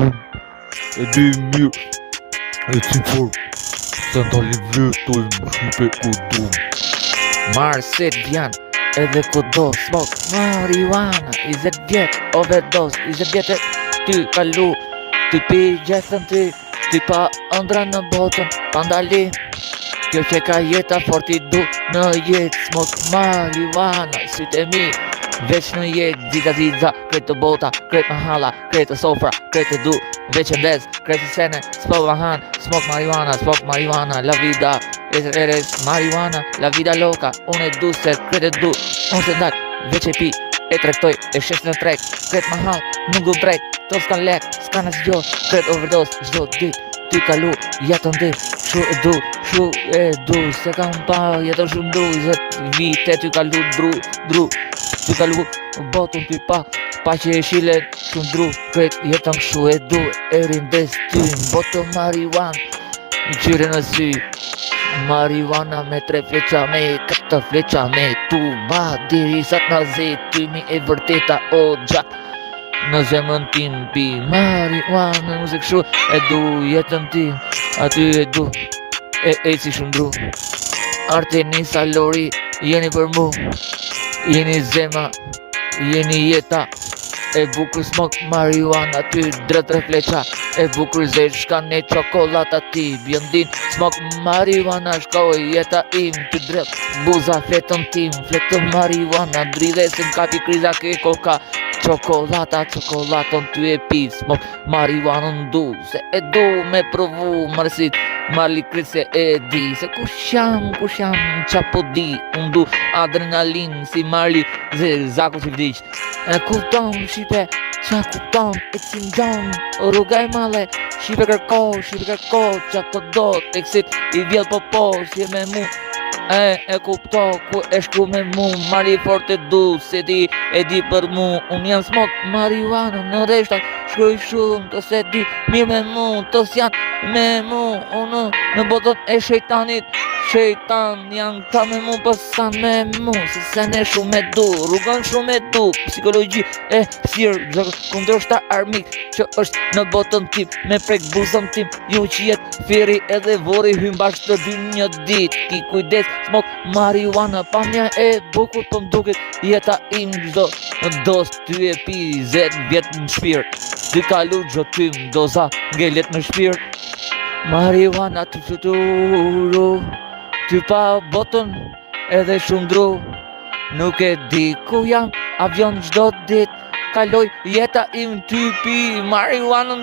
E di mirë, e si fort, se ndali vletojmë shqipe ku dumë. Marsit vjen edhe kudo smok marijuana 20 vjet overdose 20 vjet ty kalu ty pi gjesën ty pa ëndra në botën pa ndali kjo që ka jeta forti du në jetë smok marijuana si të mi veç në jetë ziza kretë bota kretë mahala kretë sofra kretë du veç e ndez kretë sene s'po vahan smok marijuana la vida eres marijuana, la vida loca, unë e du se kretë e du, unë se ndalë, veç e pi, e trektoj, e shesh në trek, kretë mahal, nuk du drejt, to s'kan lek, s'kan as gjo, kretë overdose, gjdo dit, ty kalu, jetën dit, shu e du, se kam pa, jetën shumë du, 20 vite, ty kalu dru, ty kalu, botën ty pa që e shile, shumë dru, kretë jetën shu e du, e rindes ty, botën marijuana, në qyre në sy, marijuana me 3 fleqa me 4 fleqa me tu ba diri sa t'na zi ty mi e vërteta o gjak në zemën tim pi marijuana muzik shu e du jetën tim aty e du e si shumë dru Arteni Salori jeni për mu jeni zema jeni jeta e bukur smok marijuana ty drejt 3 fleqa e bukur zesh shka ne qokolata ti bjëndin smok marijuana shkoj jeta im ty drejt buza fletën tim fletën marijuana dridhesin kapi kriza ke koka qokolatën ty e pi smok marijuana ndu se e du me provu marsit Marli krise e di se kush jam qa po di unë du adrenalin si Marli zaku si vdiq e kupton Shqipe qa kupton e cindon rruga e male Shqipe kërko qa po do teksit i vjell po si me mu e kupto ku e shku me mu Marli fort e du se di e di për mu unë jam smok marijuana në reshtat shkoj shumë të se di mirë me mu të s'janë me mu unë në botën e shejtanit shejtan janë ta me mu pësan me mu se se ne shumë e du rrugan shumë e du psikologji e sirë kundrështa armik që është në botën tim me prek buzën tim ju që jetë feri edhe vori hym bashkë të dy një dit ki kujdes smok marijuana pamja e bukur për mdukit jeta im gjdo dos ty e pi 10 vjet në shpirt ty kalu gjo tym doza ngelet në shpirt marijuana ty pa botën edhe shumë dru nuk e di ku jam avion gjdo dit kaloj jeta im ty pi marijuanën